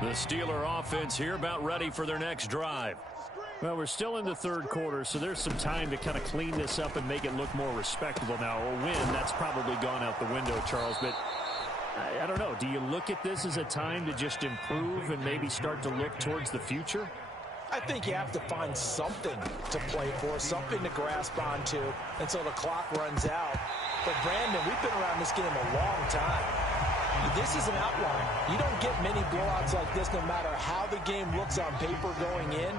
The Steeler offense here about ready for their next drive. Well, we're still in the third quarter, so there's some time to kind of clean this up and make it look more respectable now. A win, that's probably gone out the window, Charles, but I don't know. Do you look at this as a time to just improve and maybe start to look towards the future? I think you have to find something to play for, something to grasp onto until the clock runs out. But, Brandon, we've been around this game a long time. This is an outline. You don't get many blowouts like this no matter how the game looks on paper going in.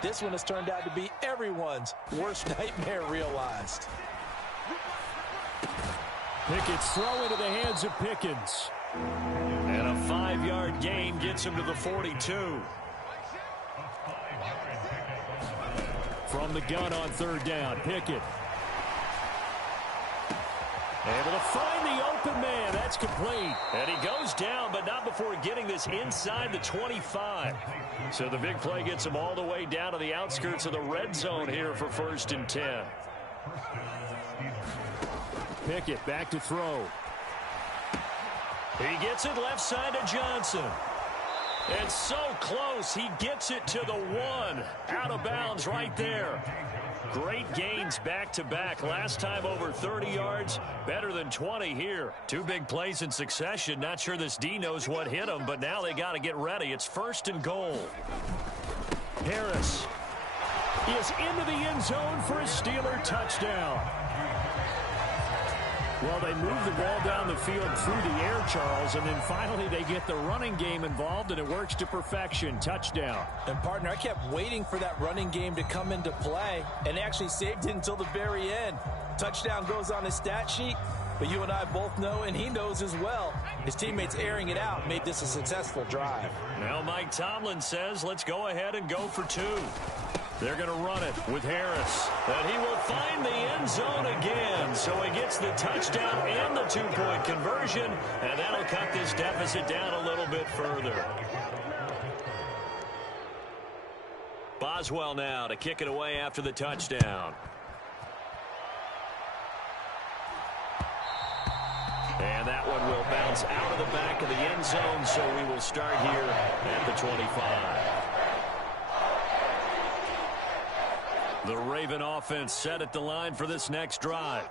This one has turned out to be everyone's worst nightmare realized. Pickett's throw into the hands of Pickens. And a 5-yard gain gets him to the 42. From the gun on third down, Pickett. Able to find the open man. That's complete. And he goes down, but not before getting this inside the 25. So the big play gets him all the way down to the outskirts of the red zone here for 1st and 10. Pickett back to throw. He gets it left side to Johnson. And so close, he gets it to the 1. Out of bounds right there. Great gains back-to-back. Last time over 30 yards, better than 20 here. 2 big plays in succession. Not sure this D knows what hit him, but now they got to get ready. It's 1st and goal. Harris is into the end zone for a Steeler touchdown. Well, they move the ball down the field through the air, Charles, and then finally they get the running game involved, and it works to perfection. Touchdown. And, partner, I kept waiting for that running game to come into play, and actually saved it until the very end. Touchdown goes on his stat sheet, but you and I both know, and he knows as well, his teammates airing it out made this a successful drive. Now Mike Tomlin says, let's go ahead and go for 2. They're going to run it with Harris. And he will find the end zone again. So he gets the touchdown and the 2-point conversion. And that'll cut this deficit down a little bit further. Boswell now to kick it away after the touchdown. And that one will bounce out of the back of the end zone. So we will start here at the 25. The Raven offense set at the line for this next drive.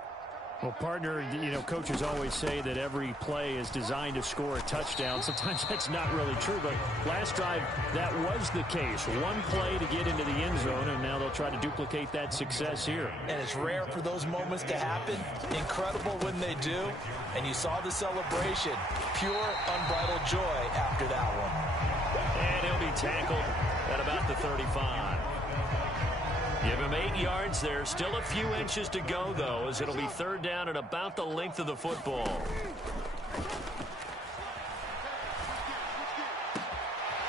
Well, partner, you know, coaches always say that every play is designed to score a touchdown. Sometimes that's not really true, but last drive, that was the case. One play to get into the end zone, and now they'll try to duplicate that success here. And it's rare for those moments to happen. Incredible when they do. And you saw the celebration. Pure, unbridled joy after that one. And he'll be tackled at about the 35. Give him 8 yards there. Still a few inches to go, though, as it'll be 3rd down at about the length of the football.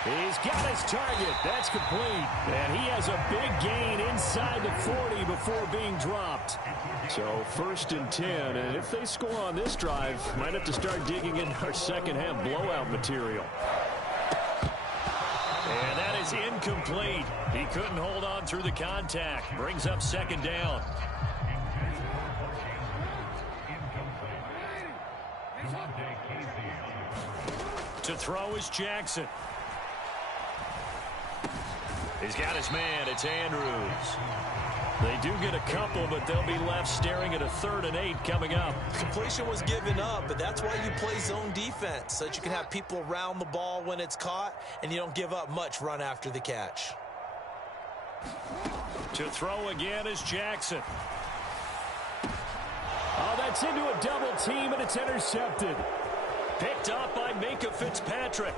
He's got his target. That's complete. And he has a big gain inside the 40 before being dropped. So 1st and 10. And if they score on this drive, might have to start digging in our second-half blowout material. And that is incomplete. He couldn't hold on through the contact. Brings up 2nd down. To throw is Jackson. He's got his man. It's Andrews. They do get a couple, but they'll be left staring at a 3rd and 8 coming up. Completion was given up, but that's why you play zone defense, so that you can have people around the ball when it's caught, and you don't give up much run after the catch. To throw again is Jackson. Oh, that's into a double team, and it's intercepted. Picked up by Minkah Fitzpatrick.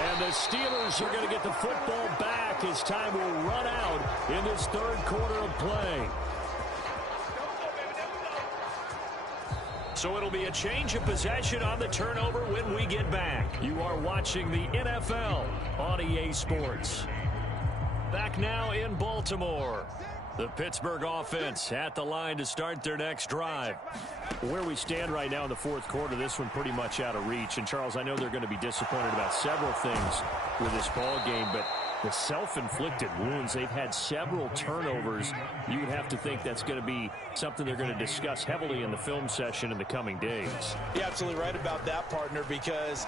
And the Steelers are going to get the football back as time will run out in this 3rd quarter of play. So it'll be a change of possession on the turnover when we get back. You are watching the NFL on EA Sports. Back now in Baltimore. The Pittsburgh offense at the line to start their next drive. Where we stand right now in the 4th quarter, this one pretty much out of reach. And, Charles, I know they're going to be disappointed about several things with this ball game, but The self-inflicted wounds, they've had several turnovers. You would have to think that's going to be something they're going to discuss heavily in the film session in the coming days. You're absolutely right about that, partner, because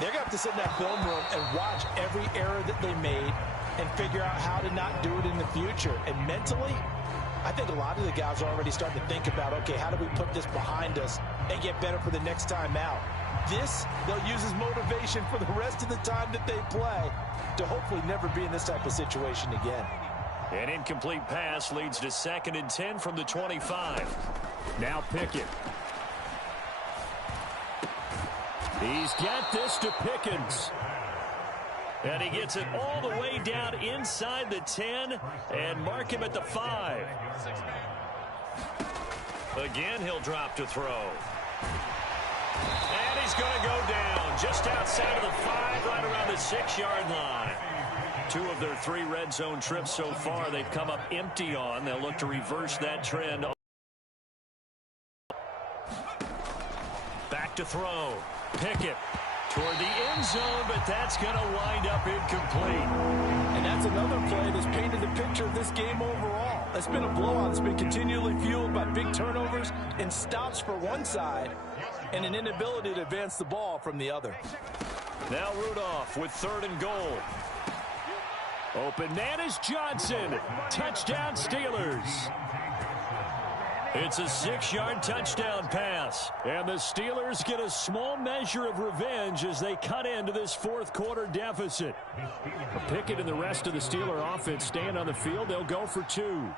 they're going to have to sit in that film room and watch every error that they made and figure out how to not do it in the future. And mentally, I think a lot of the guys are already starting to think about, okay, how do we put this behind us and get better for the next time out? This, they'll use as motivation for the rest of the time that they play to hopefully never be in this type of situation again. An incomplete pass leads to 2nd and 10 from the 25. Now Pickett. He's got this to Pickens. And he gets it all the way down inside the 10 and mark him at the 5. Again, he'll drop to throw. And he's going to go down just outside of the 5, right around the 6-yard line. 2 of their 3 red zone trips so far they've come up empty on. They'll look to reverse that trend. Back to throw. Pickett toward the end zone, but that's going to wind up incomplete. And that's another play that's painted the picture of this game overall. It's been a blowout. It's been continually fueled by big turnovers and stops for one side and an inability to advance the ball from the other. Now Rudolph with 3rd and goal. Open man is Johnson. Touchdown Steelers. It's a 6-yard touchdown pass. And the Steelers get a small measure of revenge as they cut into this 4th quarter deficit. Pickett and the rest of the Steeler offense staying on the field. They'll go for 2.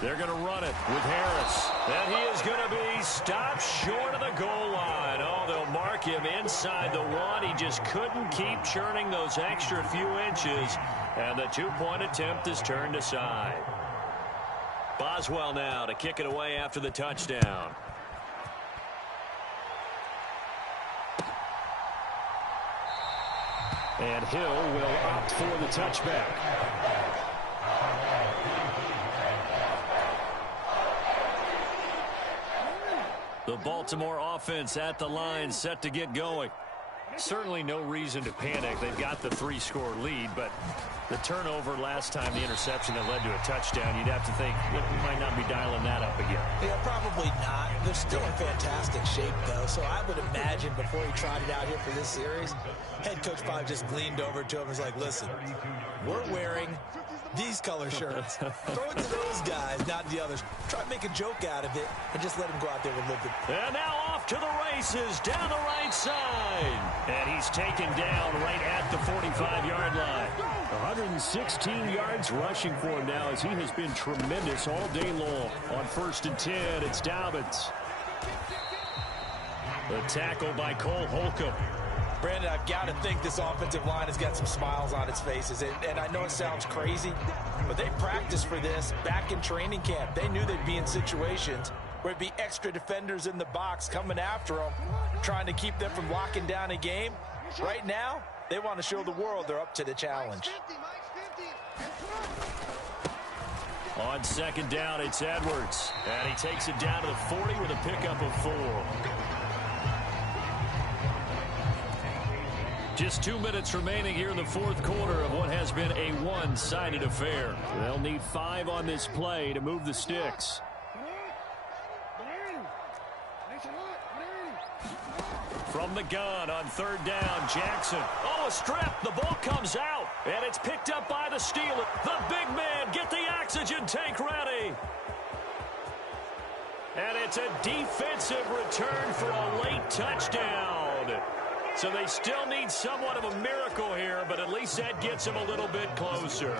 They're going to run it with Harris. And he is going to be stopped short of the goal line. Oh, they'll mark him inside the 1. He just couldn't keep churning those extra few inches. And the 2-point attempt is turned aside. Boswell now to kick it away after the touchdown. And Hill will opt for the touchback. The Baltimore offense at the line set to get going. Certainly no reason to panic. They've got the 3-score lead, but the turnover last time, the interception that led to a touchdown, you'd have to think we might not be dialing that up again. Yeah, probably not. They're still in fantastic shape, though, so I would imagine before he trotted out here for this series, head coach probably just leaned over to him and was like, listen, we're wearing these color shirts. Throw it to those guys, not the others. Try to make a joke out of it and just let him go out there with a little bit. And now off to the races down the right side. And he's taken down right at the 45-yard line. 116 yards rushing for him now as he has been tremendous all day long. On 1st and 10, it's Dobbins. The tackle by Cole Holcomb. Brandon, I've got to think this offensive line has got some smiles on its faces. And I know it sounds crazy, but they practiced for this back in training camp. They knew they'd be in situations where it'd be extra defenders in the box coming after them, trying to keep them from locking down a game. Right now, they want to show the world they're up to the challenge. On 2nd down, it's Edwards. And he takes it down to the 40 with a pickup of 4. Just 2 minutes remaining here in the 4th quarter of what has been a one-sided affair. They'll need 5 on this play to move the sticks. From the gun on 3rd down, Jackson. Oh, a strip. The ball comes out, and it's picked up by the Steelers. The big man, get the oxygen tank ready. And it's a defensive return for a late touchdown. So they still need somewhat of a miracle here, but at least that gets them a little bit closer.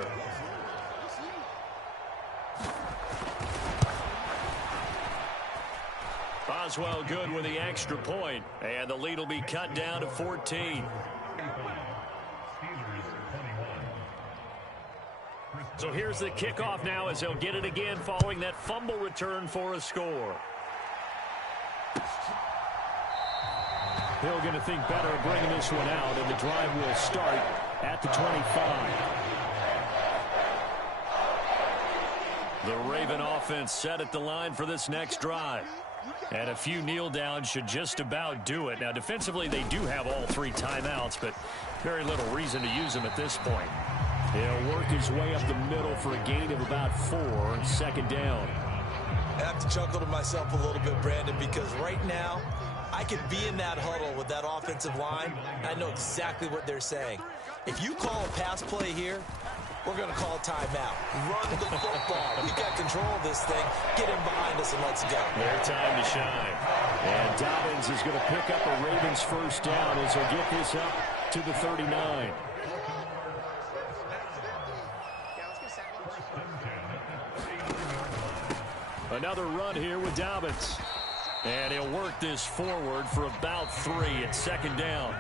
Boswell good with the extra point, and the lead will be cut down to 14. So here's the kickoff now as they'll get it again following that fumble return for a score. Hill going to think better of bringing this one out, and the drive will start at the 25. The Raven offense set at the line for this next drive. And a few kneel downs should just about do it. Now, defensively, they do have all 3 timeouts, but very little reason to use them at this point. He'll work his way up the middle for a gain of about 4, second down. I have to chuckle to myself a little bit, Brandon, because right now I could be in that huddle with that offensive line. I know exactly what they're saying. If you call a pass play here, we're going to call a timeout. Run the football. We've got control of this thing. Get him behind us and let's go. Their time to shine. And Dobbins is going to pick up a Ravens first down as he'll get this up to the 39. Another run here with Dobbins. And he'll work this forward for about 3 at second down.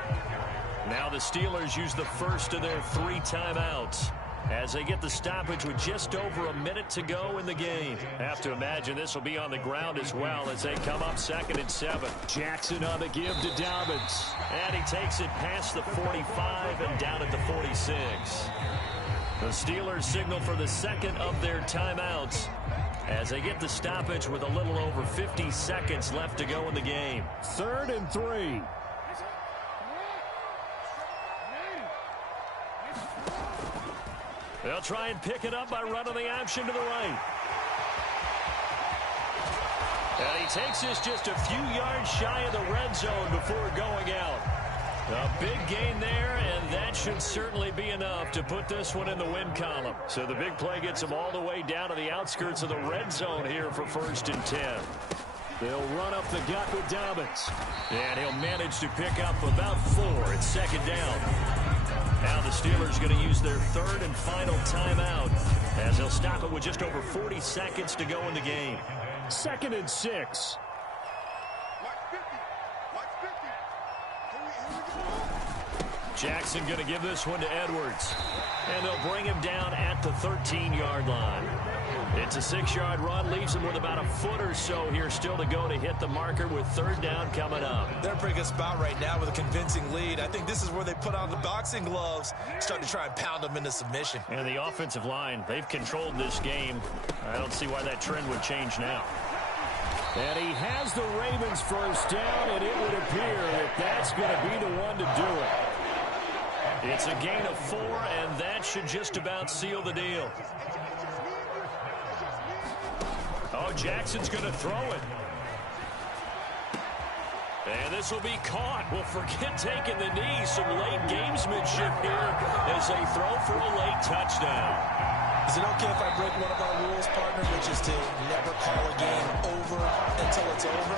Now the Steelers use the first of their 3 timeouts as they get the stoppage with just over a minute to go in the game. Have to imagine this will be on the ground as well as they come up 2nd and 7. Jackson on the give to Dobbins. And he takes it past the 45 and down at the 46. The Steelers signal for the second of their timeouts as they get the stoppage with a little over 50 seconds left to go in the game. 3rd and 3. They'll try and pick it up by running the option to the right. And he takes this just a few yards shy of the red zone before going out. A big gain there, and that should certainly be enough to put this one in the win column. So the big play gets them all the way down to the outskirts of the red zone here for 1st and 10. They'll run up the gut with Dobbins. And he'll manage to pick up about 4 at second down. Now the Steelers going to use their 3rd and final timeout as they'll stop it with just over 40 seconds to go in the game. 2nd and 6. Jackson going to give this one to Edwards. And they'll bring him down at the 13-yard line. It's a 6-yard run, leaves him with about a foot or so here still to go to hit the marker with 3rd down coming up. They're in a pretty good spot right now with a convincing lead. I think this is where they put on the boxing gloves, start to try and pound them into submission. And the offensive line, they've controlled this game. I don't see why that trend would change now. And he has the Ravens first down, and it would appear that that's going to be the one to do it. It's a gain of 4, and that should just about seal the deal. Oh, Jackson's going to throw it. And this will be caught. Well, forget taking the knee. Some late gamesmanship here as they throw for a late touchdown. Is it okay if I break one of our rules, partner, which is to never call a game over until it's over?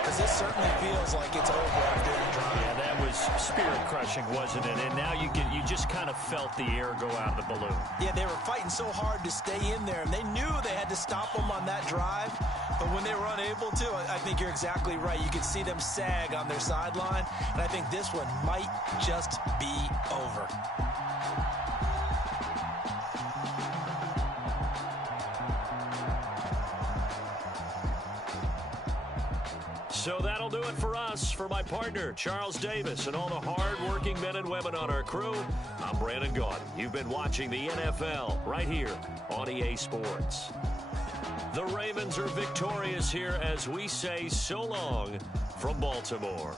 Because this certainly feels like it's over after the drive. Yeah, that was spirit-crushing, wasn't it? And now you just kind of felt the air go out of the balloon. Yeah, they were fighting so hard to stay in there, and they knew they had to stop them on that drive. But when they were unable to, I think you're exactly right. You could see them sag on their sideline, and I think this one might just be over. So that'll do it for us. For my partner, Charles Davis, and all the hard-working men and women on our crew, I'm Brandon Gaudin. You've been watching the NFL right here on EA Sports. The Ravens are victorious here as we say so long from Baltimore.